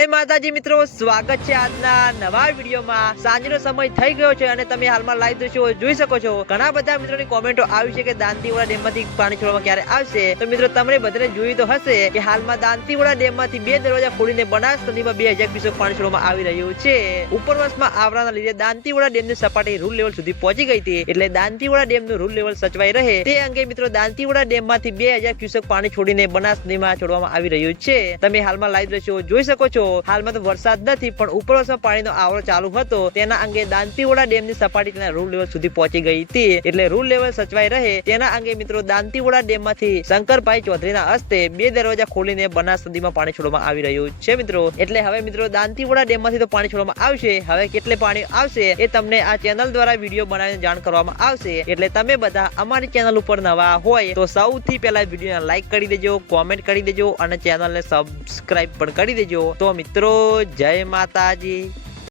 એ માતાજી મિત્રો, સ્વાગત છે આજના નવા વિડીયોમાં. સાંજનો સમય થઈ ગયો છે અને તમે હાલમાં લાઈવ દ્રશ્યો જોઈ શકો છો. ઘણા બધા મિત્રોની કોમેન્ટો આવી છે કે દાંતીવાડા ડેમમાંથી પાણી છોડવામાં ક્યારે આવશે. તો મિત્રો, તમને બધાને જોયું તો હશે કે હાલમાં દાંતીવાડા ડેમમાંથી બે દરવાજા ખોલીને બનાસ બે હજાર ક્યુસેક પાણી છોડવામાં આવી રહ્યું છે. ઉપરવાસમાં આવવાના લીધે દાંતીવાડા ડેમની સપાટી રૂલ લેવલ સુધી પહોંચી ગઈ હતી. એટલે દાંતીવાડા ડેમનું રૂલ લેવલ સચવાઈ રહે. તે અંગે મિત્રો, દાંતીવાડા ડેમમાંથી બે હજાર ક્યુસેક પાણી છોડીને બનાસ નદીમાં છોડવામાં આવી રહ્યું છે. તમે હાલમાં લાઈવ દ્રશ્યો જોઈ શકો છો. હાલમાં તો વરસાદ નથી, પણ ઉપરવાસમાં પાણીનો આવરો ચાલુ હતો. તેના અંગે દાંતીવોડા ડેમની સપાટી તેના રૂલ લેવલ સુધી પહોંચી ગઈ હતી. એટલે રૂલ લેવલ સચવાઈ રહે તેના અંગે મિત્રો દાંતીવોડા ડેમમાંથી શંકરભાઈ ચૌધરીના હસ્તે બે દરવાજા ખોલીને બનાસ નદીમાં પાણી છોડવામાં આવી રહ્યું છે મિત્રો. એટલે હવે મિત્રો દાંતીવાડા ડેમમાંથી તો પાણી છોડવામાં આવશે. હવે કેટલે પાણી આવશે એ તમને આ ચેનલ દ્વારા વીડિયો બનાવીને જાણ કરવામાં આવશે. એટલે તમે બધા અમારી ચેનલ ઉપર નવા હોય તો સૌથી પહેલા વિડીયોને લાઈક કરી દેજો, કોમેન્ટ કરી દેજો અને ચેનલને સબસ્ક્રાઇબ પણ કરી દેજો. તો મિત્રો જય માતાજી.